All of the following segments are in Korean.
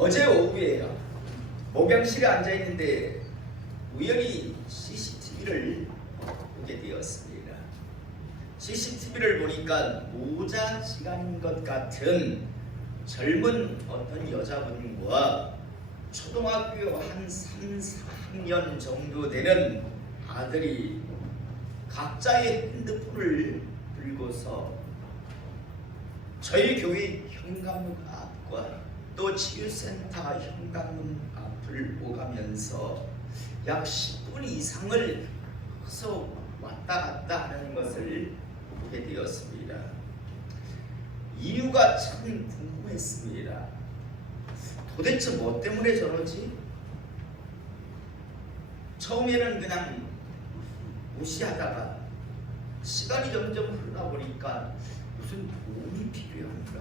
어제 오후에요. 목욕실에 앉아 있는데 우연히 CCTV를 보게 되었습니다. CCTV를 보니까 모자 시간인 것 같은 젊은 어떤 여자분과 초등학교 한 3, 4학년 정도 되는 아들이 각자의 핸드폰을 들고서 저희 교회 현관문 앞과 또 치유센터 현관문 앞을 오가면서 약 10분 이상을 계속 왔다 갔다 하는 것을 보게 되었습니다. 이유가 참 궁금했습니다. 도대체 뭐 때문에 저러지? 처음에는 그냥 무시하다가 시간이 점점 흐르다 보니까 무슨 도움이 필요한가?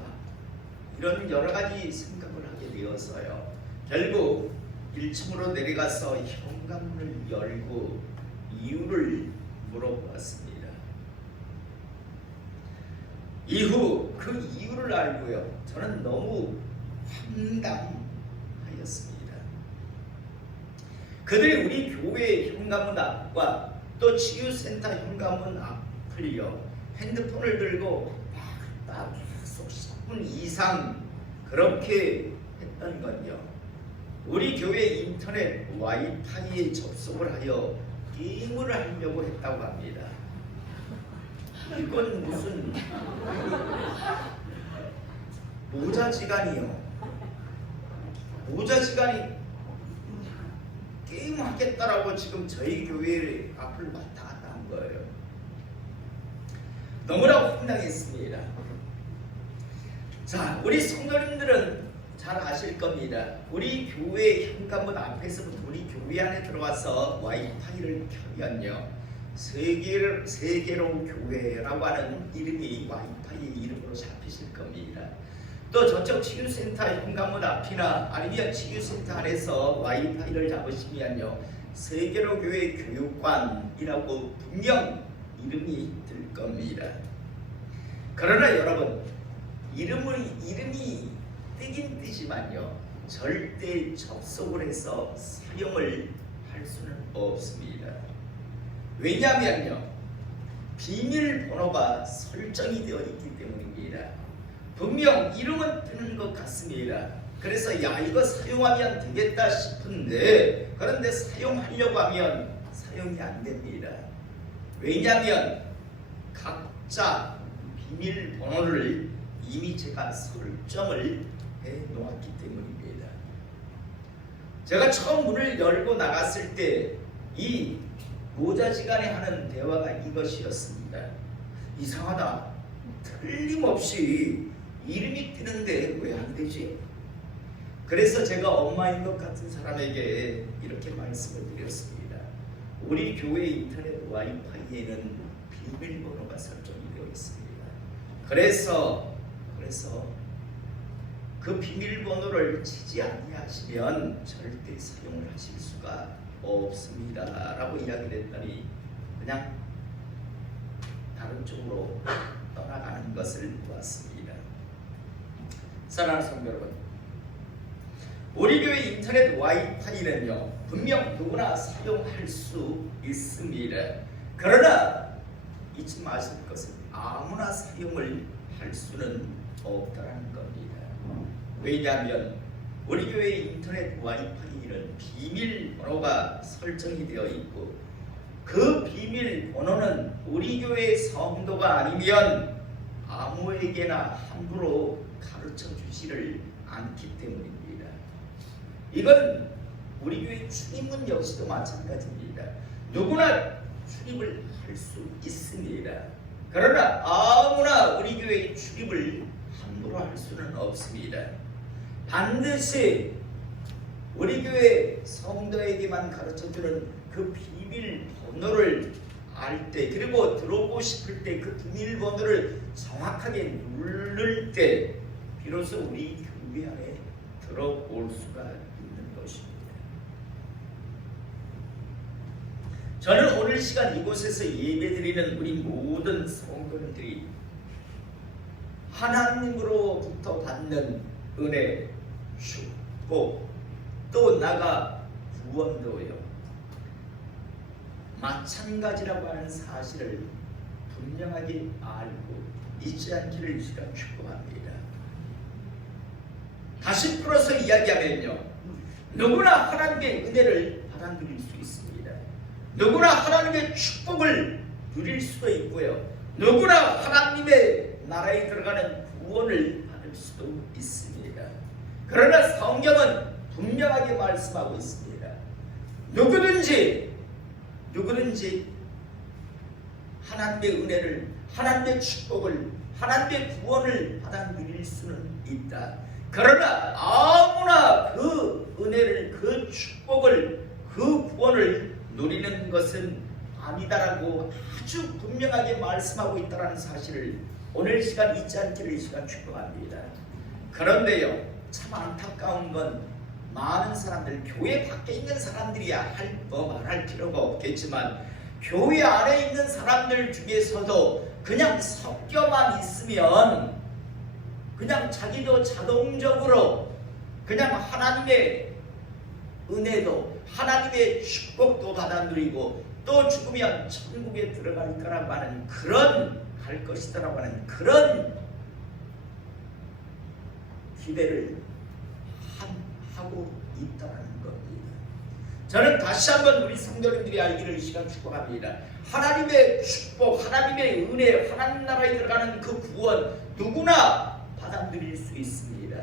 이런 여러 가지 생각을 하게 되어서요. 결국 1층으로 내려가서 현관문을 열고 이유를 물어보았습니다. 이후 그 이유를 알고요. 저는 너무 황당하였습니다. 그들이 우리 교회 현관문 앞과 또 치유센터 현관문 앞을요. 핸드폰을 들고 막 계속 10분 이상 그렇게 했던 건요. 우리 교회 인터넷 와이파이에 접속을 하여 게임을 하려고 했다고 합니다. 이건 무슨 모자지간이요. 모자지간이 게임하겠다라고 지금 저희 교회 앞을 왔다 갔다 한 거예요. 너무나 황당했습니다. 자, 우리 성도님들은 잘 아실 겁니다. 우리 교회 현관문 앞에서부터 우리 교회 안에 들어와서 와이파이를 켜면요, 세계로 교회라고 하는 이름이 와이파이 이름으로 잡히실 겁니다. 또 저쪽 치유센터 현관문 앞이나 아니면 치유센터 안에서 와이파이를 잡으시면요, 세계로 교회 교육관이라고 분명 이름이 들 겁니다. 그러나 여러분, 이름이 뜨긴 뜨지만요, 절대 접속을 해서 사용을 할 수는 없습니다. 왜냐하면요, 비밀번호가 설정이 되어 있기 때문입니다. 분명 이름은 뜨는 것 같습니다. 그래서 야, 이거 사용하면 되겠다 싶은데, 그런데 사용하려고 하면 사용이 안 됩니다. 왜냐하면 각자 비밀번호를 이미 제가 설정을 해 놓았기 때문입니다. 제가 처음 문을 열고 나갔을 때 이 모자지간에 하는 대화가 이것이었습니다. 이상하다. 틀림없이 이름이 뜨는데 왜 안 되지? 그래서 제가 엄마인 것 같은 사람에게 이렇게 말씀을 드렸습니다. 우리 교회 인터넷 와이파이에는 비밀번호가 설정이 되어 있습니다. 그래서 그 비밀번호를 치지 아니하시면 절대 사용을 하실 수가 없습니다 라고 이야기를 했더니 그냥 다른 쪽으로 떠나가는 것을 보았습니다. 사랑하는 성도 여러분, 우리 교회 인터넷 와이파이는요, 분명 누구나 사용할 수 있습니다. 그러나 잊지 마실 것은 아무나 사용을 할 수는 없다는 겁니다. 왜냐하면 우리 교회 인터넷 와이파이는 비밀번호가 설정이 되어 있고, 그 비밀번호는 우리 교회 성도가 아니면 아무에게나 함부로 가르쳐 주지를 않기 때문입니다. 이건 우리 교회 출입문 역시도 마찬가지입니다. 누구나 출입을 할 수 있습니다. 그러나 아무나 우리 교회에 출입을 함부로 할 수는 없습니다. 반드시 우리 교회 성도에게만 가르쳐주는 그 비밀번호를 알 때, 그리고 들어오고 싶을 때 그 비밀번호를 정확하게 누를 때 비로소 우리 교회 안에 들어올 수가 있는 것입니다. 저는 오늘 시간 이곳에서 예배드리는 우리 모든 성도님들이 하나님으로부터 받는 은혜, 축복 또 나가 구원도요 마찬가지라고 하는 사실을 분명하게 알고 잊지 않기를 주가 축복합니다. 다시 풀어서 이야기하면요, 누구나 하나님의 은혜를 받아 누릴 수 있습니다. 누구나 하나님의 축복을 누릴 수도 있고요, 누구나 하나님의 나라에 들어가는 구원을 받을 수도 있습니다. 그러나 성경은 분명하게 말씀하고 있습니다. 누구든지 하나님의 은혜를, 하나님의 축복을, 하나님의 구원을 받아 누릴 수는 있다. 그러나 아무나 그 은혜를, 그 축복을, 그 구원을 누리는 것은 아니다라고 아주 분명하게 말씀하고 있다는 사실을 오늘 시간 잊지 않기를 이 시간 축복합니다. 그런데요, 참 안타까운 건 많은 사람들, 교회 밖에 있는 사람들이야 말할 필요가 없겠지만 교회 안에 있는 사람들 중에서도 그냥 섞여만 있으면 그냥 자기도 자동적으로 그냥 하나님의 은혜도 하나님의 축복도 받아 누리고 또 죽으면 천국에 들어갈 거라고 하는 그런 갈 것이다라고 하는 그런 기대를 하고 있다는 겁니다. 저는 다시 한번 우리 성도님들이 알기를 이 시간 축복합니다. 하나님의 축복, 하나님의 은혜, 하나님 나라에 들어가는 그 구원 누구나 받아 누릴 수 있습니다.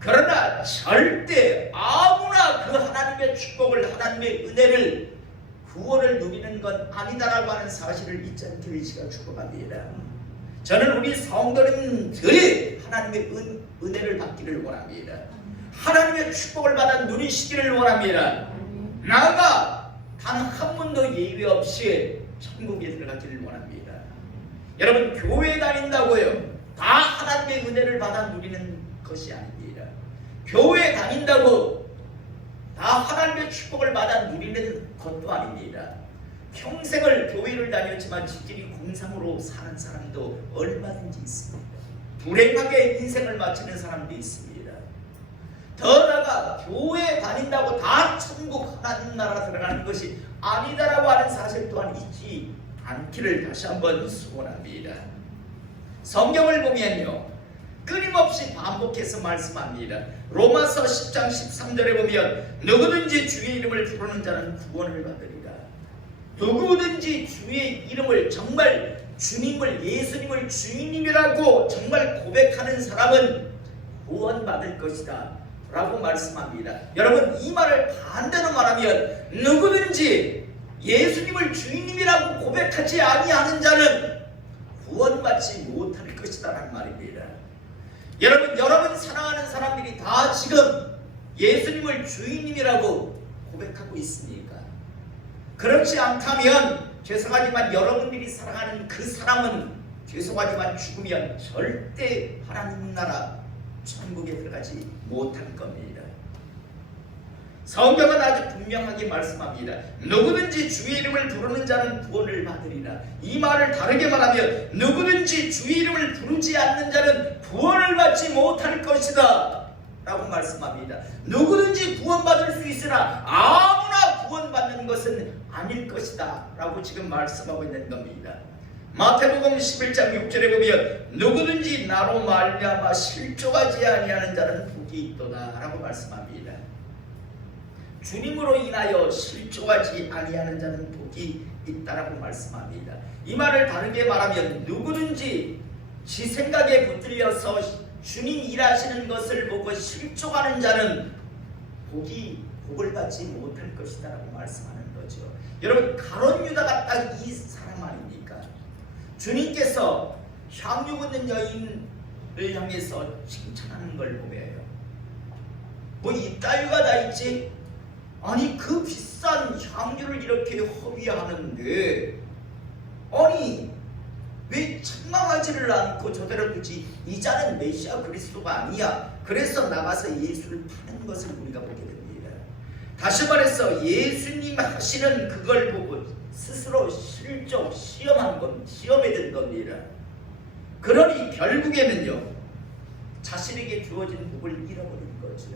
그러나 절대 아무나 그 하나님의 축복을, 하나님의 은혜를, 구원을 누리는 건 아니다라고 하는 사실을 잊지 않기를 이 시간 축복합니다. 저는 우리 성도님들이 하나님의 은혜를 받기를 원합니다. 하나님의 축복을 받아 누리시기를 원합니다. 나가 단 한 번도 예외 없이 천국에 들어가기를 원합니다. 여러분, 교회 다닌다고요 다 하나님의 은혜를 받아 누리는 것이 아닙니다. 교회 다닌다고 다 하나님의 축복을 받아 누리는 것도 아닙니다. 평생을 교회를 다녔지만 지들이 공상으로 사는 사람도 얼마든지 있습니다. 불행하게 인생을 마치는 사람도 있습니다. 더 나아가 교회 다닌다고 다 천국 하나님 나라 들어가는 것이 아니다라고 하는 사실 또한 잊지 않기를 다시 한번 소원합니다. 성경을 보면요, 끊임없이 반복해서 말씀합니다. 로마서 10장 13절에 보면 누구든지 주의 이름을 부르는 자는 구원을 받으리라. 누구든지 주의 이름을, 정말 주님을, 예수님을 주님이라고 정말 고백하는 사람은 구원받을 것이다 라고 말씀합니다. 여러분, 이 말을 반대로 말하면 누구든지 예수님을 주님이라고 고백하지 아니하는 자는 구원받지 못할 것이다 라는 말입니다. 여러분 사랑하는 사람들이 다 지금 예수님을 주님이라고 고백하고 있습니까? 그렇지 않다면 죄송하지만 여러분들이 사랑하는 그 사람은 죄송하지만 죽으면 절대 하나님 나라 천국에 들어가지 못할 겁니다. 성경은 아주 분명하게 말씀합니다. 누구든지 주의 이름을 부르는 자는 구원을 받으리라. 이 말을 다르게 말하면 누구든지 주의 이름을 부르지 않는 자는 구원을 받지 못할 것이다 라고 말씀합니다. 누구든지 구원받을 수 있으나 아무나 구원받는 것은 아닐 것이다 라고 지금 말씀하고 있는 겁니다. 마태복음 11장 6절에 보면 누구든지 나로 말미암아 실족하지 아니하는 자는 복이 있도다 라고 말씀합니다. 주님으로 인하여 실족하지 아니하는 자는 복이 있다라고 말씀합니다. 이 말을 다르게 말하면 누구든지 지 생각에 붙들려서 주님 일하시는 것을 보고 실족하는 자는 복을 받지 못할 것이다 라고 말씀하는 거죠. 여러분, 가룟 유다가 딱 이 사람 아닙니까? 주님께서 향유 붓는 여인을 향해서 칭찬하는 걸 보여요. 뭐 이따위가 다 있지? 아니, 그 비싼 향유를 이렇게 허비하는데 아니 왜 책망하지를 않고 저대로 두지? 이 자는 메시아 그리스도가 아니야. 그래서 나가서 예수를 파는 것을 우리가 보게 됩니다. 다시 말해서 예수님 하시는 그걸 보고 스스로 시험에 든 겁니다. 그러니 결국에는요, 자신에게 주어진 복을 잃어버린 거죠.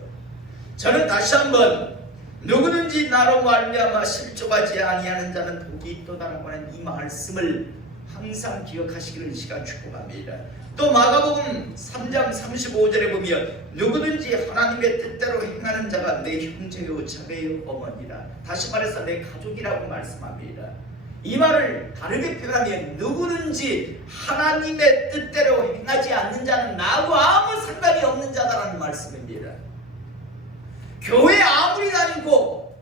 저는 다시 한번 누구든지 나로 말미암아 실족하지 아니하는 자는 복이 있도다라고 하는 이 말씀을 항상 기억하시기를 이 시간 축복합니다. 또 마가복음 3장 35절에 보면 누구든지 하나님의 뜻대로 행하는 자가 내 형제요 자매요 어머니라. 다시 말해서 내 가족이라고 말씀합니다. 이 말을 다르게 표현하면 누구든지 하나님의 뜻대로 행하지 않는 자는 나하고 아무 상관이 없는 자다라는 말씀입니다. 교회 아무리 다니고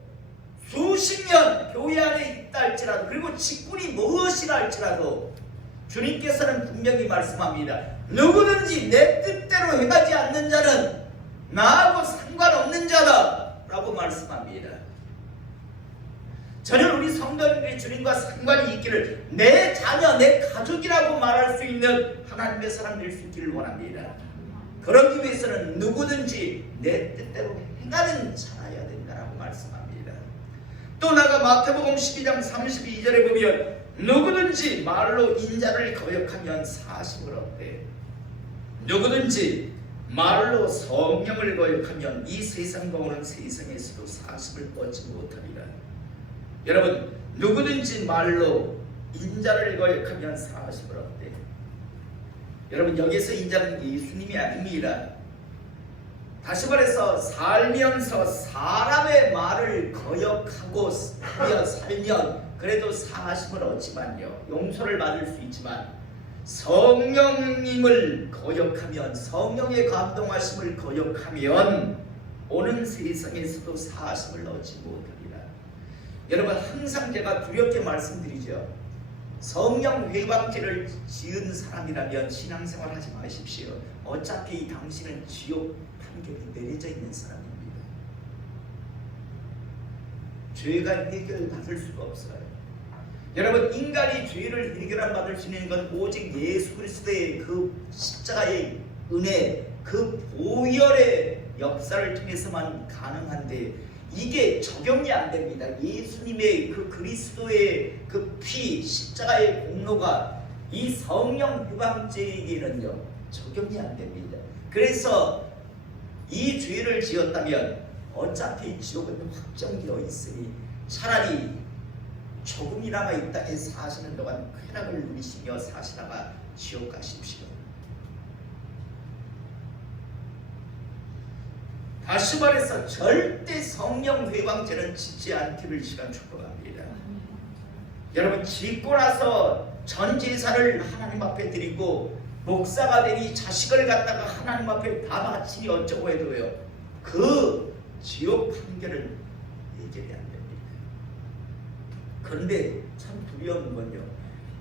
수십 년 교회 안에 있다 할지라도 그리고 직분이 무엇이라 할지라도 주님께서는 분명히 말씀합니다. 누구든지 내 뜻대로 행하지 않는 자는 나하고 상관없는 자다 라고 말씀합니다. 저는 우리 성도님들이 주님과 상관이 있기를 내 자녀, 내 가족이라고 말할 수 있는 하나님의 사람 될 수 있기를 원합니다. 그러기 위해서는 누구든지 내 뜻대로 행하는 자라야 된다라고 말씀합니다. 또 나가 마태복음 12장 32절에 보면 누구든지 말로 인자를 거역하면 사심을 얻되 누구든지 말로 성령을 거역하면 이 세상과 오는 세상에서도 사심을 얻지 못하리라. 여러분, 누구든지 말로 인자를 거역하면 사심을 얻되, 여러분 여기서 인자는 예수님이 아닙니다. 다시 말해서 살면서 사람의 말을 거역하고 살면 그래도 사심을 얻지만요, 용서를 받을 수 있지만 성령님을 거역하면, 성령의 감동하심을 거역하면 오는 세상에서도 사심을 얻지 못합니다. 여러분, 항상 제가 두렵게 말씀드리죠. 성령 회방죄를 지은 사람이라면 신앙생활 하지 마십시오. 어차피 당신은 지옥 판결이 내려져 있는 사람입니다. 죄가 해결받을 수가 없어요. 여러분, 인간이 죄를 해결받을 수 있는 건 오직 예수 그리스도의 그 십자가의 은혜, 그 보혈의 역사를 통해서만 가능한데 이게 적용이 안 됩니다. 예수님의 그 그리스도의 그 피, 십자가의 공로가 이 성령 회방죄에게는요 적용이 안 됩니다. 그래서 이 죄를 지었다면 어차피 지옥은 확정되어 있으니 차라리 조금이나마 이 땅에 사시는 동안 쾌락을 누리시며 사시다가 지옥 가십시오. 다시 말해서 절대 성령 회방죄는 짓지 않기를 시간 축복합니다. 여러분, 짓고 나서 전 제사를 하나님 앞에 드리고 목사가 되니 자식을 갖다가 하나님 앞에 다 바치니 어쩌고 해도요, 그 지옥 판결을 해결이 안 됩니다. 그런데 참 두려운 건요,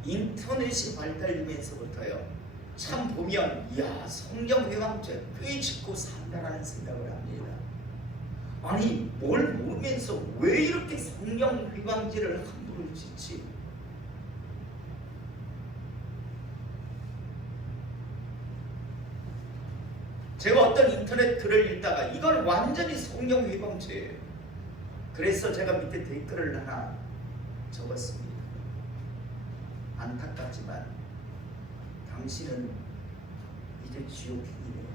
인터넷이 발달되면서부터요 참 보면 이야, 성령 회방죄 꽤 짓고 산다라는 생각을 합니다. 아니, 뭘 모르면서 왜 이렇게 성령 회방죄를 함부로 짓지? 제가 어떤 인터넷 글을 읽다가 이건 완전히 성령 회방죄예요. 그래서 제가 밑에 댓글을 하나 적었습니다. 안타깝지만 당신은 이제 지옥행이네요.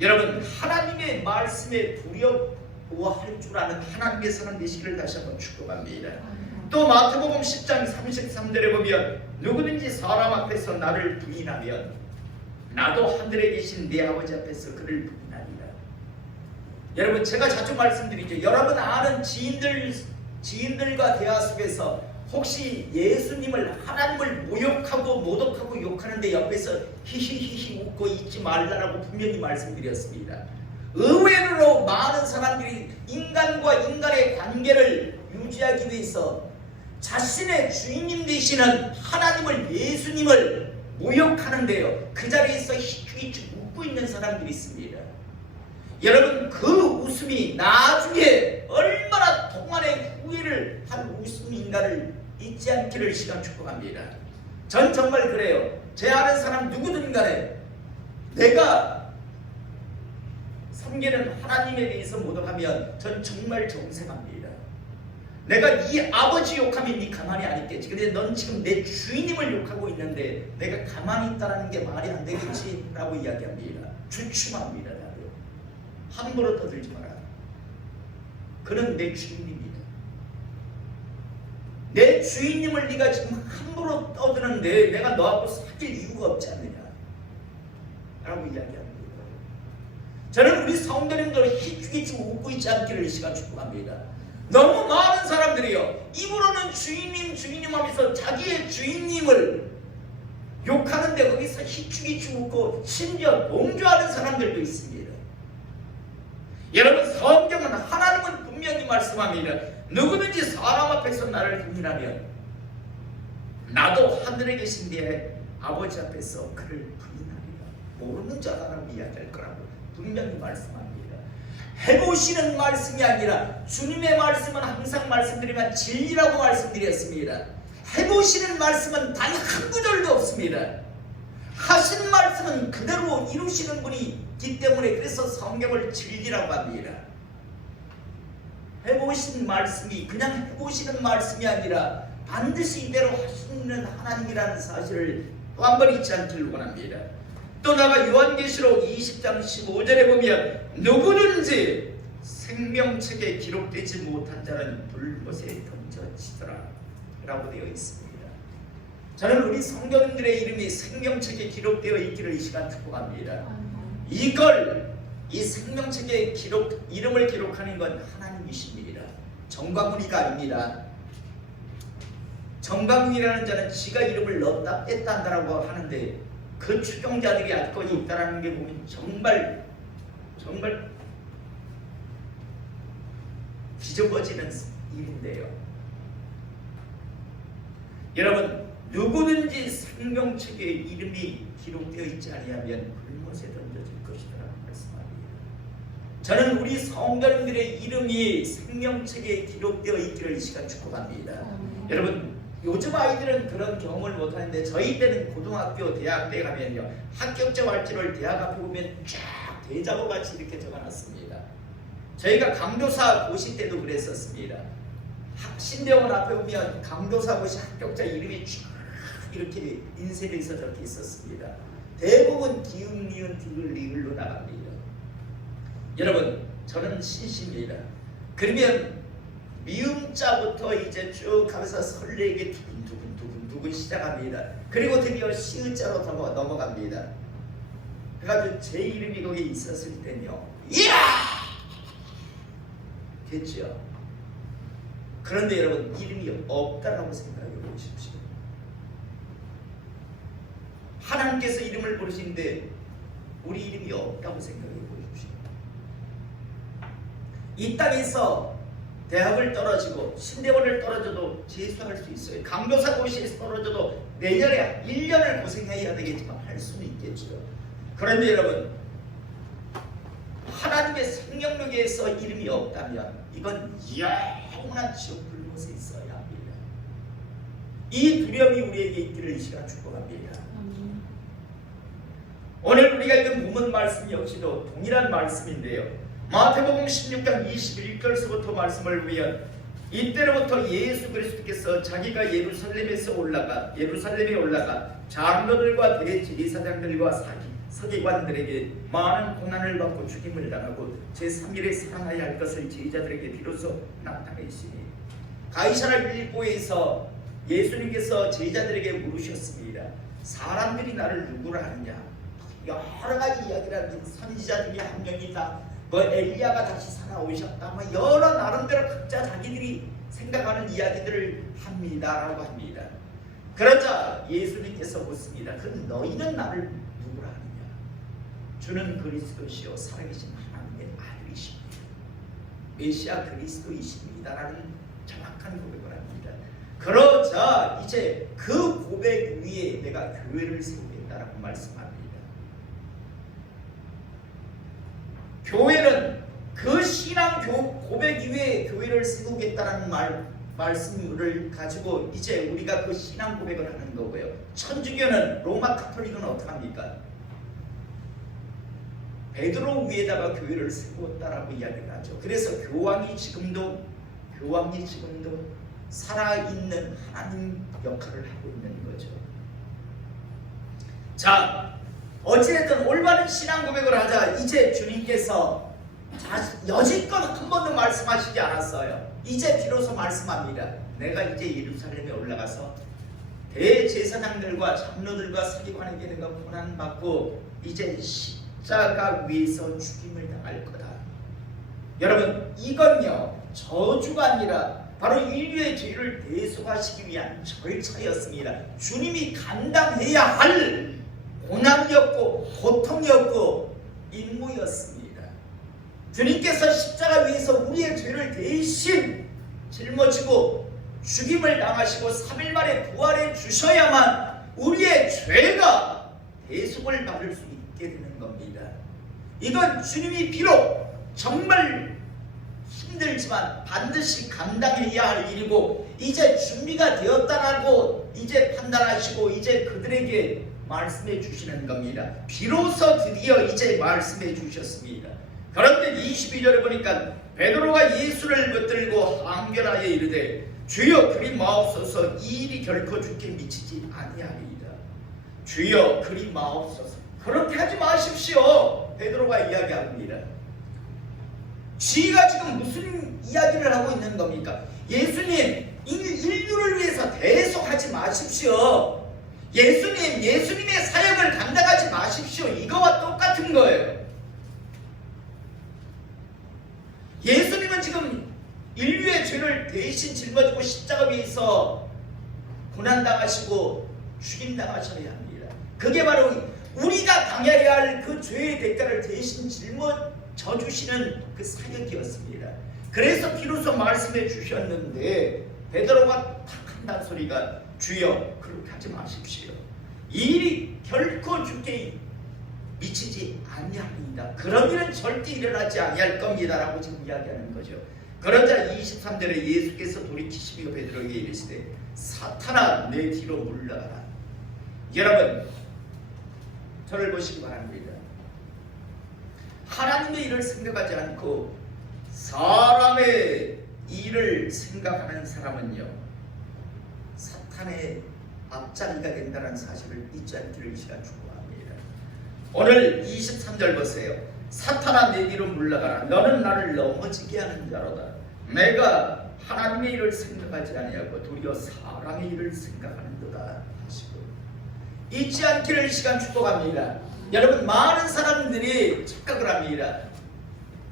여러분, 하나님의 말씀에 두려워할 줄 아는 하나님의 사람 되시기를 다시 한번 축복합니다. 또 마태복음 10장 33절에 보면 누구든지 사람 앞에서 나를 부인하면 나도 하늘에 계신 내 아버지 앞에서 그를 부인하리라. 여러분, 제가 자주 말씀드리죠. 여러분 아는 지인들과 대화 속에서 혹시 예수님을, 하나님을 모욕하고 모독하고 욕하는데 옆에서 히히히히 웃고 있지 말라라고 분명히 말씀드렸습니다. 의외로 많은 사람들이 인간과 인간의 관계를 유지하기 위해서 자신의 주인님 되시는 하나님을, 예수님을 모욕하는데요, 그 자리에서 히히히 웃고 있는 사람들이 있습니다. 여러분, 그 웃음이 나중에 얼마나 동안의 후회를 한 웃음인가를 잊지 않기를 시간 축복합니다. 전 정말 그래요. 제 아는 사람 누구든 간에 내가 섬기는 하나님에 대해서 모독하면 전 정말 정색합니다. 내가 이 아버지 욕하면 네 가만히 안 있겠지. 근데 넌 지금 내 주인님을 욕하고 있는데 내가 가만히 있다는 게 말이 안 되겠지? 라고 이야기합니다. 주춤합니다. 나도 함부로 떠들지 마라. 그는 내 주인입니다. 내 주인님을 네가 지금 함부로 떠드는데 내가 너하고 사귈 이유가 없지 않느냐? 라고 이야기합니다. 저는 우리 성도님들 희죽이죽 웃고 있지 않기를 이 시간 축복합니다. 너무 많은 사람들이요, 입으로는 주인님 주인님 하면서 자기의 주인님을 욕하는데 거기서 희죽이죽 웃고 심지어 동조하는 사람들도 있습니다. 여러분, 성경은 하나님은 분명히 말씀합니다. 누구든지 사람 앞에서 나를 부인하면 나도 하늘에 계신 내 아버지 앞에서 그를 부인하리라. 모르는 자라고 이야기할 거라고 분명히 말씀합니다. 해보시는 말씀이 아니라 주님의 말씀은 항상 말씀드리면 진리라고 말씀드렸습니다. 해보시는 말씀은 단 한 구절도 없습니다. 하신 말씀은 그대로 이루시는 분이 있기 때문에 그래서 성경을 진리라고 합니다. 해보신 말씀이 그냥 해보시는 말씀이 아니라 반드시 이대로 하시는 하나님이라는 사실을 또 한 번 잊지 않기를 원합니다. 또 나가 요한계시록 20장 15절에 보면 누구든지 생명책에 기록되지 못한 자는 불못에 던져지더라 라고 되어 있습니다. 저는 우리 성도님들의 이름이 생명책에 기록되어 있기를 이 시간 축복합니다. 이 생명책에 이름을 기록하는 건 하나님이십니다. 정광훈이가 아닙니다. 정광훈이라는 자는 지가 이름을 넣었다 뺐다 한다라고 하는데 그 추종자들이 아직까지 있다는 게 보면 정말 뒤집어지는 일인데요. 여러분, 누구든지 생명책에 이름이 기록되어 있지 아니하면 불못에 던져질 것이라고 말씀합니다. 저는 우리 성도님들의 이름이 생명책에 기록되어 있기를 이 시간 축복합니다. 여러분, 요즘 아이들은 그런 경험을 못하는데 저희 때는 고등학교, 대학 때 가면요, 합격자 발표를 대학 앞에 보면 쫙 대자보 같이 이렇게 적어놨습니다. 저희가 강교사 고시 때도 그랬었습니다. 신대원 앞에 보면 강교사 고시 합격자 이름이 쫙 이렇게 인쇄돼서 적혀 있었습니다. 대부분 기읍, 니은, 디귿, 리을로 나갑니다. 여러분, 저는 신시입니다. 그러면 미음자부터 이제 쭉 가면서 설레게 두근두근 시작합니다. 그리고 드디어 시은자로 넘어갑니다. 그래가지고 제 이름이 거기 있었을 때는요, 이야! 됐죠? 그런데 여러분, 이름이 없다라고 생각해 보십시오. 하나님께서 이름을 부르시는데 우리 이름이 없다고 생각해 보십시오. 이 땅에서 대학을 떨어지고 신대원을 떨어져도 재수할 수 있어요. 강교사 고시에서 떨어져도 내년에 1년을 고생해야 되겠지만 할 수는 있겠죠. 그런데 여러분, 하나님의 생명력에서 이름이 없다면 이건 영원한 지옥 불못에 있어야 합니다. 이 두려움이 우리에게 있기를 이 시간 축복합니다. 오늘 우리가 읽은 본문 말씀 역시도 동일한 말씀인데요. 마태복음 16장 21절서부터 말씀을 보면 이때로부터 예수 그리스도께서 자기가 예루살렘에 올라가 장로들과 대제사장들과 서기관들에게 많은 고난을 받고 죽임을 당하고 제3일에 살아나야 할 것을 제자들에게 비로소 나타내시니 가이사랴 빌립보에서 예수님께서 제자들에게 물으셨습니다. 사람들이 나를 누구라 하느냐? 여러 가지 이야기를 하는 선지자 중에 한 명이다. 엘리야가 다시 살아오셨다. 여러 나름대로 각자 자기들이 생각하는 이야기들을 합니다라고 합니다. 그러자 예수님께서 묻습니다. 그럼 너희는 나를 누구라 하느냐? 주는 그리스도시요 살아계신 하나님의 아들이십니다. 메시아 그리스도이십니다라는 정확한 고백을 합니다. 그러자 이제 그 고백 위에 내가 교회를 세우겠다라고 말씀합니다. 교회는 그 신앙 고백 위에 교회를 세우겠다는 말씀을 가지고 이제 우리가 그 신앙 고백을 하는 거고요. 천주교는 로마 카톨릭은 어떻게 합니까? 베드로 위에다가 교회를 세웠다라고 이야기를 하죠. 그래서 교황이 지금도 교황이 지금도 살아있는 하나님 역할을 하고 있는 거죠. 자, 어찌됐든 올바른 신앙 고백을 하자. 이제 주님께서 여지껏 한 번도 말씀하시지 않았어요. 이제 비로소 말씀합니다. 내가 이제 예루살렘에 올라가서 대제사장들과 장로들과 서기관에게는 고난받고 이제 십자가 위에서 죽임을 당할 거다. 여러분, 이건요 저주가 아니라 바로 인류의 죄를 대속하시기 위한 절차였습니다. 주님이 감당해야 할 고난이었고 고통이었고 임무였습니다. 주님께서 십자가 위에서 우리의 죄를 대신 짊어지고 죽임을 당하시고 3일 만에 부활해 주셔야만 우리의 죄가 대속을 받을 수 있게 되는 겁니다. 이건 주님이 비록 정말 힘들지만 반드시 감당해야 할 일이고 이제 준비가 되었다라고 이제 판단하시고 이제 그들에게 말씀해 주시는 겁니다. 비로소 드디어 이제 말씀해 주셨습니다. 그런데 22절에 보니까 베드로가 예수를 붙들고 항변하여 이르되 주여 그리 마옵소서, 이 일이 결코 주께 미치지 아니하리이다. 주여 그리 마옵소서. 그렇게 하지 마십시오. 베드로가 이야기합니다. 쥐가 지금 무슨 이야기를 하고 있는 겁니까? 예수님, 인류를 위해서 대속하지 마십시오. 예수님의 사역을 감당하지 마십시오. 이거와 똑같은 거예요. 예수님은 지금 인류의 죄를 대신 짊어지고 십자가 위에서 고난당하시고 죽임당하셔야 합니다. 그게 바로 우리가 당해야 할 그 죄의 대가를 대신 짊어져 주시는 그 사역이었습니다. 그래서 비로소 말씀해 주셨는데 베드로가 탁 한다는 소리가 주여 그렇게 하지 마십시오. 이 일이 결코 주께 미치지 아니하리이다. 그런 일은 절대 일어나지 아니할 겁니다라고 지금 이야기하는 거죠. 그러자 23절에 예수께서 돌이키시며 베드로에게 이르시되 사탄아 내 뒤로 물러가라. 여러분 저를 보시기 바랍니다. 하나님의 일을 생각하지 않고 사람의 일을 생각하는 사람은요 사탄의 앞자리가 된다는 사실을 잊지 않기를 이 시간 축복합니다. 오늘 23절 보세요. 사탄아 내 뒤로 물러가라. 너는 나를 넘어지게 하는 자로다. 내가 하나님의 일을 생각하지 아니하고 도리어 사람의 일을 생각하는도다 하시고 잊지 않기를 이 시간 축복합니다. 여러분 많은 사람들이 착각을 합니다.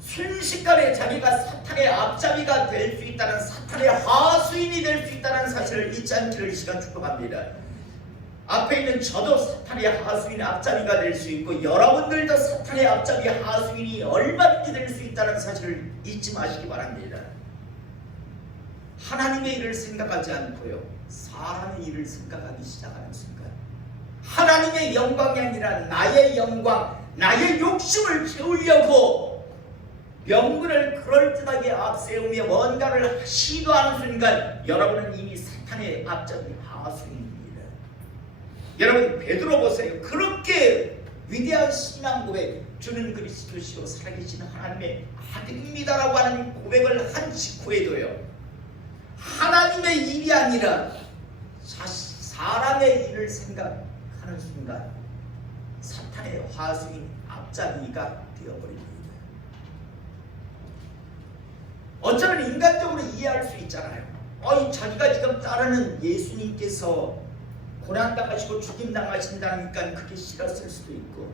순식간에 자기가 사탄의 앞잡이가 될 수 있다는, 사탄의 하수인이 될 수 있다는 사실을 잊지 않기를 이 시간 축복합니다. 앞에 있는 저도 사탄의 하수인 앞잡이가 될 수 있고 여러분들도 사탄의 앞잡이 하수인이 얼마든지 될 수 있다는 사실을 잊지 마시기 바랍니다. 하나님의 일을 생각하지 않고요 사람의 일을 생각하기 시작하는 순간 하나님의 영광이 아니라 나의 영광, 나의 욕심을 채우려고 명분을 그럴듯하게 앞세우며 뭔가를 시도하는 순간 여러분은 이미 사탄의 앞잡이 하수인입니다. 여러분 베드로 보세요. 그렇게 위대한 신앙 고백, 주는 그리스도시요 살아계신 하나님의 아들입니다라고 하는 고백을 한 직후에도요 하나님의 일이 아니라 사람의 일을 생각하는 순간 사탄의 화수인 앞잡이가 되어버립니다. 어쩌면 인간적으로 이해할 수 있잖아요. 자기가 지금 따르는 예수님께서 고난당하시고 죽임당하신다니까 그게 싫었을 수도 있고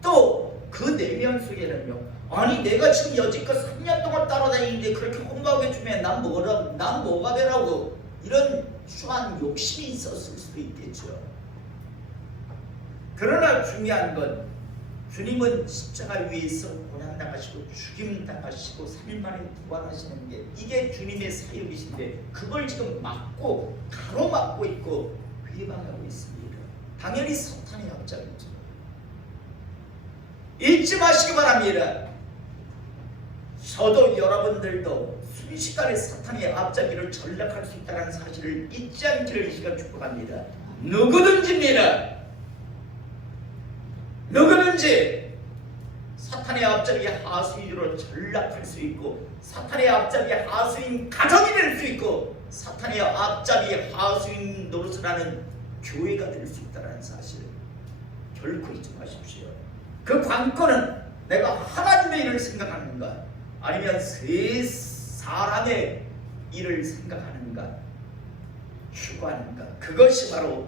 또 그 내면 속에는요 아니 내가 지금 여지껏 3년 동안 따라다니는데 그렇게 홍보하게 주면 난 뭐가 되라고 이런 추한 욕심이 있었을 수도 있겠죠. 그러나 중요한 건 주님은 십자가 위에서 고난당하시고 죽임당하시고 3일 만에 부활하시는 게 이게 주님의 사역이신데 그걸 지금 막고 가로막고 있고 회방하고 있습니다. 당연히 사탄의 앞잡이죠. 잊지 마시기 바랍니다. 저도 여러분들도 순식간에 사탄의 앞잡이를 전락할 수 있다는 사실을 잊지 않기를 이 시간 축복합니다. 누구든지입니다. 누구든지 사탄의 앞잡이 하수인으로 전락할 수 있고, 사탄의 앞잡이 하수인 가정이 될 수 있고, 사탄의 앞잡이 하수인 노릇을 하는 교회가 될 수 있다는 사실 결코 잊지 마십시오. 그 관건은 내가 하나님의 일을 생각하는가, 아니면 세 사람의 일을 생각하는가, 추구하는가, 그것이 바로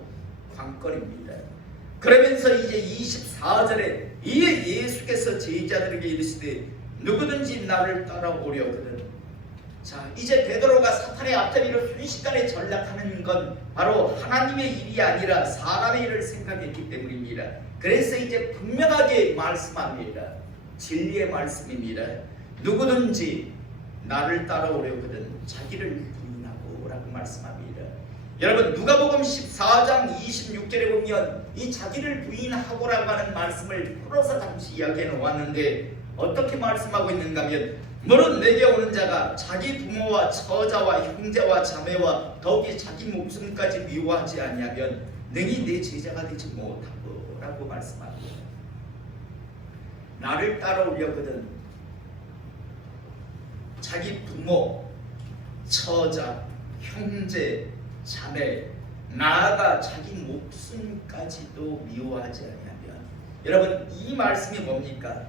관건입니다. 그러면서 이제 24절에 이에 예수께서 제자들에게 이르시되 누구든지 나를 따라오려거든. 자, 이제 베드로가 사탄의 앞잡이로 순식간에 전락하는 건 바로 하나님의 일이 아니라 사람의 일을 생각했기 때문입니다. 그래서 이제 분명하게 말씀합니다. 진리의 말씀입니다. 누구든지 나를 따라오려거든 자기를 부인하고 라고 말씀합니다. 여러분, 누가복음 14장 26절에 보면 이 자기를 부인하고라고 하는 말씀을 풀어서 잠시 이야기해 놓았는데 어떻게 말씀하고 있는가 하면, 물은 내게 오는 자가 자기 부모와 처자와 형제와 자매와 더욱이 자기 목숨까지 미워하지 아니하면 능히 내 제자가 되지 못하고 라고 말씀합니다. 나를 따라오려거든 자기 부모, 처자, 형제, 자매, 나아가 자기 목숨까지도 미워하지 아니하면, 여러분 이 말씀이 뭡니까?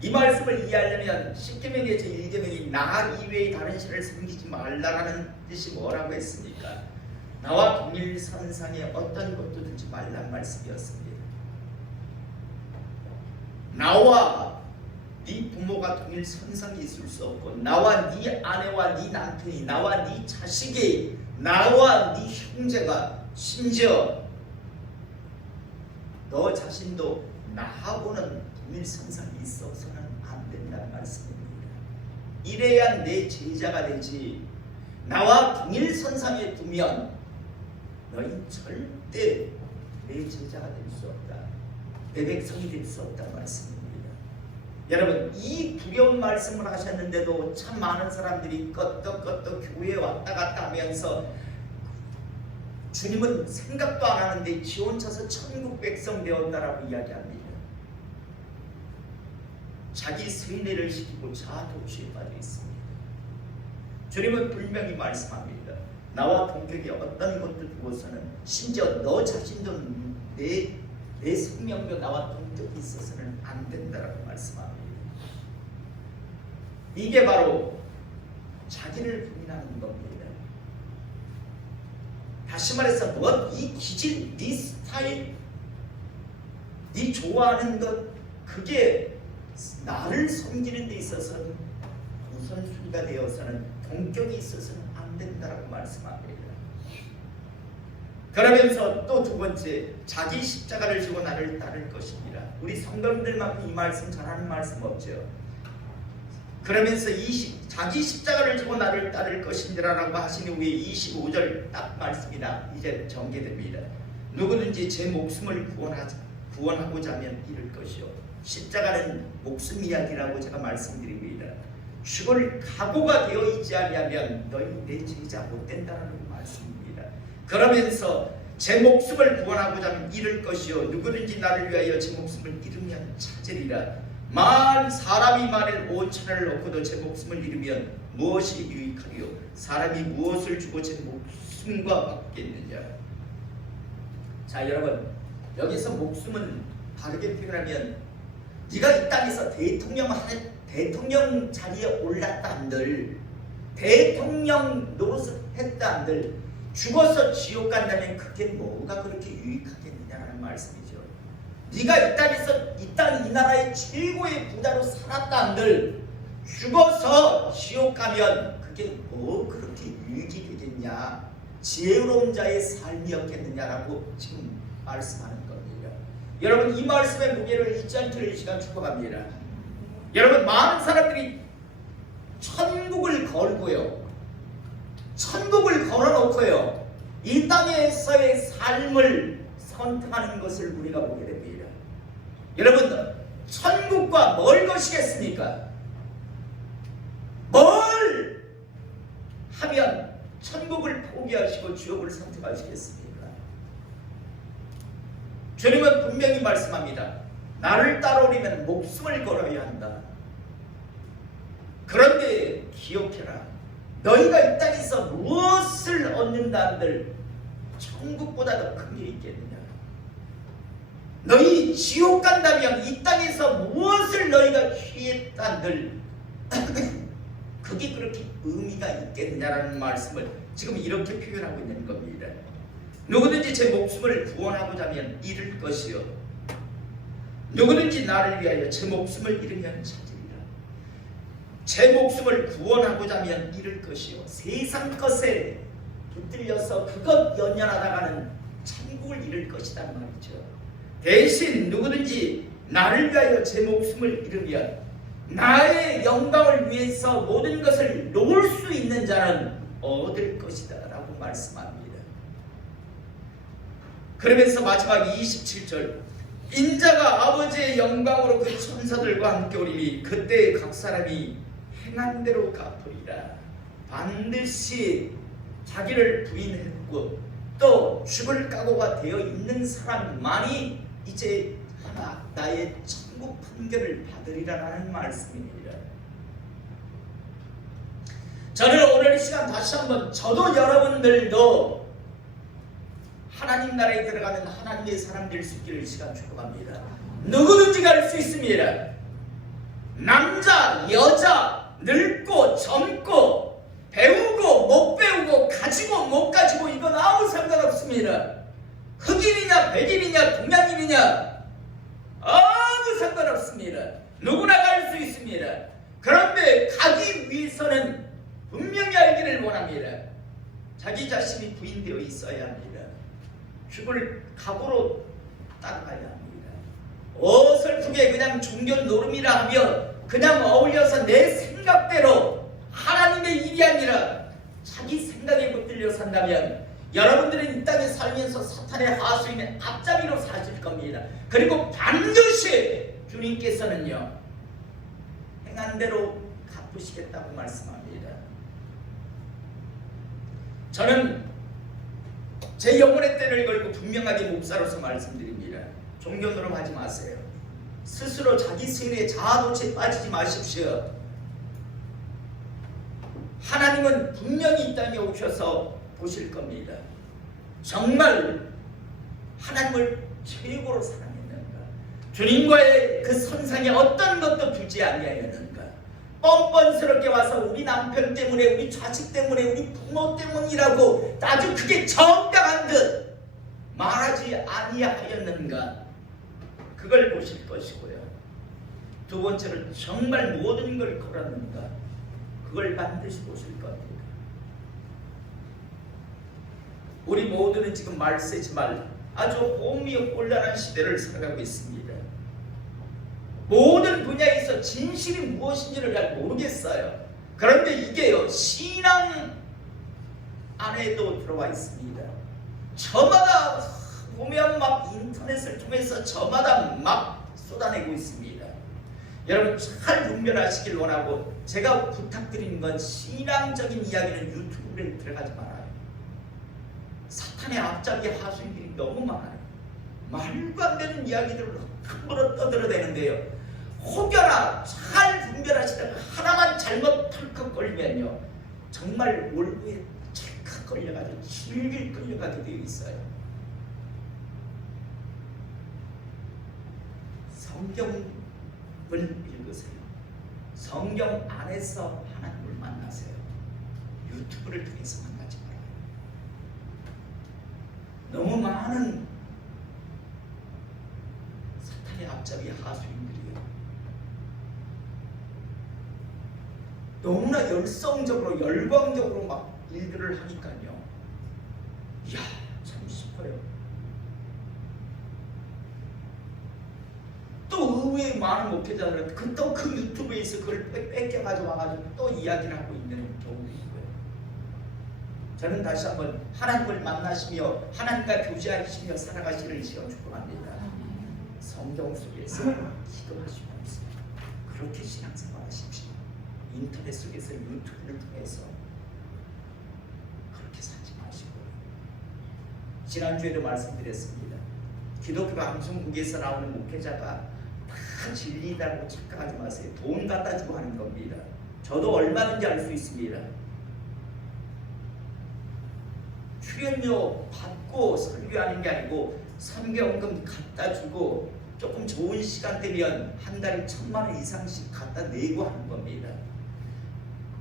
이 말씀을 이해하려면 십계명의 제1계명이 나 이외에 다른 신을 섬기지 말라라는 뜻이 뭐라고 했습니까? 나와 동일선상에 어떤 것도 두지 말란 말씀이었습니다. 나와 네 부모가 동일선상에 있을 수 없고, 나와 네 아내와 네 남편이, 나와 네 자식이, 나와 네 형제가, 심지어 너 자신도 나하고는 동일선상에 있어서는 안 된다는 말씀입니다. 이래야 내 제자가 되지, 나와 동일선상에 두면 너희 절대 내 제자가 될 수 없다, 내 백성이 될 수 없다는 말씀입니다. 여러분, 이 두려운 말씀을 하셨는데도 참 많은 사람들이 껐덕껐덕 교회에 왔다 갔다 하면서 주님은 생각도 안 하는데 지원쳐서 천국 백성 되었다라고 이야기합니다. 자기 세뇌를 시키고 자아도취에 빠져 있습니다. 주님은 분명히 말씀합니다. 나와 동격에 어떤 것도 두고서는, 심지어 너 자신도 내 생명도 나와 동격이 있어서는 안 된다라고 말씀합니다. 이게 바로 자기를 부인하는 겁니다. 다시 말해서 이 기질, 네 스타일, 네 좋아하는 것, 그게 나를 섬기는 데 있어서는 우선순위가 되어서는, 동격이 있어서는 안 된다라고 말씀합니다. 그러면서 또 두 번째, 자기 십자가를 지고 나를 따를 것입니다. 우리 성도님들만큼 이 말씀 잘하는 말씀 없죠. 그러면서 자기 십자가를 지고 나를 따를 것인지라고 하신 후에 25절 딱 말씀이다. 이제 전개됩니다. 누구든지 제 목숨을 구원하고자 하면 잃을 것이요. 십자가는 목숨 이야기라고 제가 말씀드립니다. 죽을 각오가 되어 있지 아니하면 너희 내 제자 못 된다는 말씀입니다. 그러면서 제 목숨을 구원하고자 하면 잃을 것이요, 누구든지 나를 위하여 제 목숨을 잃으면 찾으리라. 사람이 만일 5천을 놓고도 제 목숨을 잃으면 무엇이 유익하리요? 사람이 무엇을 주고 제 목숨과 받겠느냐? 자, 여러분, 여기서 목숨은 다르게 표현하면, 네가 이 땅에서 대통령 자리에 올랐다 한들, 대통령 노릇을 했다 한들 죽어서 지옥 간다면 그게 뭐가 그렇게 유익하겠느냐라는 말씀이죠. 네가 이 땅에서 이 나라의 최고의 부자로 살았다 한들 죽어서 지옥 가면 그게 뭐 그렇게 유익이 되겠냐, 지혜로운 자의 삶이었겠느냐라고 지금 말씀하는 겁니다. 여러분, 이 말씀의 무게를 잊지 않기를 이 시간 축복합니다. 여러분, 많은 사람들이 천국을 걸고요, 천국을 걸어놓고요, 이 땅에서의 삶을 선택하는 것을 우리가 보게 됩니다. 여러분, 천국과 뭘 것이겠습니까? 뭘 하면 천국을 포기하시고 지옥을 선택하시겠습니까? 주님은 분명히 말씀합니다. 나를 따라오려면 목숨을 걸어야 한다. 그런데 기억해라. 너희가 이 땅에서 무엇을 얻는다 한들 천국보다 더 큰 일이 있겠느냐. 너희 지옥 간다면 이 땅에서 무엇을 너희가 취했다 한들 그게 그렇게 의미가 있겠느냐라는 말씀을 지금 이렇게 표현하고 있는 겁니다. 누구든지 제 목숨을 구원하고자 하면 잃을 것이요, 누구든지 나를 위하여 제 목숨을 잃으면 찾으리라. 제 목숨을 구원하고자 하면 잃을 것이요, 세상 것에 붙들려서 그것 연연하다가는 천국을 잃을 것이란 말이죠. 대신 누구든지 나를 위하여 제 목숨을 잃으면 나의 영광을 위해서 모든 것을 놓을 수 있는 자는 얻을 것이다 라고 말씀합니다. 그러면서 마지막 27절, 인자가 아버지의 영광으로 그 천사들과 함께 오리니 그때 각 사람이 행한 대로 갚으리라. 반드시 자기를 부인했고 또 죽을 각오가 되어 있는 사람만이 이제 하나 나의 천국 판결을 받으리라는 말씀입니다. 저는 오늘 이 시간 다시 한번 저도 여러분들도 하나님 나라에 들어가는 하나님의 사람 될 수 있기를 이 시간 축복합니다. 누구든지 갈 수 있습니다. 남자, 여자, 늙고 젊고 배우고 못 배우고 가지고 못 가지고 이건 아무 상관없습니다. 흑인이냐 백인이냐 동양인이냐 아무 상관없습니다. 누구나 갈 수 있습니다. 그런데 가기 위해서는 분명히 알기를 원합니다. 자기 자신이 부인되어 있어야 합니다. 죽을 각오로 따라가야 합니다. 어설프게 그냥 종교 노름이라 하면 그냥 어울려서 내 생각대로 하나님의 일이 아니라 자기 생각에 붙들려 산다면 여러분들은 이 땅에 살면서 사탄의 하수인의 앞잡이로 사실 겁니다. 그리고 반드시 주님께서는요 행한 대로 갚으시겠다고 말씀합니다. 저는 제 영혼의 때를 걸고 분명하게 목사로서 말씀드립니다. 종교 노름하지 마세요. 스스로 자기 세뇌에 자아도취에 빠지지 마십시오. 하나님은 분명히 이 땅에 오셔서 보실 겁니다. 정말 하나님을 최고로 사랑했는가? 주님과의 그 선상에 어떤 것도 두지 아니하였는가? 뻔뻔스럽게 와서 우리 남편 때문에, 우리 자식 때문에, 우리 부모 때문이라고 아주 그게 정당한 듯 말하지 아니하였는가? 그걸 보실 것이고요. 두 번째로 정말 모든 걸 걸었는가? 그걸 반드시 보실 겁니다. 우리 모두는 지금 말세지만 아주 혼미혼란한 시대를 살아가고 있습니다. 모든 분야에서 진실이 무엇인지를 잘 모르겠어요. 그런데 이게요 신앙 안에도 들어와 있습니다. 저마다 보면 막 인터넷을 통해서 저마다 막 쏟아내고 있습니다. 여러분 잘 분별하시길 원하고 제가 부탁드리는 건 신앙적인 이야기는 유튜브에 들어가지 말아요. 사탄의 앞잡이 하수인들이 너무 많아요. 말도 안 되는 이야기들을 함부로 떠들어대는데요. 혹여나 잘 분별하시다가 하나만 잘못 털컥 걸리면요 정말 올무에 찰칵 걸려가지고 질질 끌려가게 되어 있어요. 성경을 읽으세요. 성경 안에서 하나님을 만나세요. 유튜브를 통해서 만나지 말아요. 너무 많은 사탄의 앞잡이 하수인들이요 너무나 열성적으로 열광적으로 막 일들을 하니까요 이야 참 싶어요. 또 의외의 많은 목회자들은 또 그 유튜브에서 그걸 뺏겨가지고 와가지고 또 이야기를 하고 있는 경우도 있고요. 저는 다시 한번 하나님을 만나시며 하나님과 교제하시며 살아가시는 시간 축복합니다. 성경 속에서 기도하시면서 그렇게 신앙생활 하십시오. 인터넷 속에서 유튜브를 통해서 그렇게 살지 마시고요. 지난주에도 말씀드렸습니다. 기독교 방송국에서 나오는 목회자가 진리라고 착각하지 마세요. 돈 갖다 주고 하는 겁니다. 저도 얼마든지 알 수 있습니다. 출연료 받고 설교하는 게 아니고 선교원금 갖다 주고 조금 좋은 시간 되면 한 달에 1,000만 원 이상씩 갖다 내고 하는 겁니다.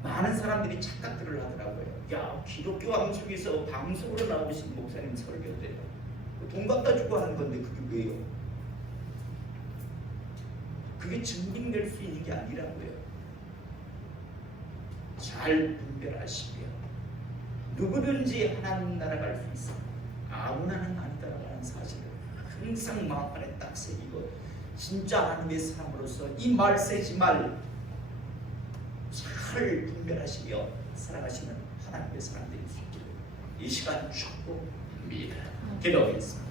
많은 사람들이 착각들을 하더라고요. 야, 기독교 방송에서 방송으로 나오신 목사님 설교대요. 돈 갖다 주고 하는 건데 그게 왜요? 그게 증빙될 수 있는 게 아니라고요. 잘 분별하시며 누구든지 하나님 나라 갈 수 있어. 아무나는 아니다라는 사실을 항상 마음 안에 딱 새기고 진짜 하나님의 사람으로서 이 말세지 말 잘 분별하시며 살아가시는 하나님의 사람들이 있기를 이 시간 축복합니다. 기도하겠습니다.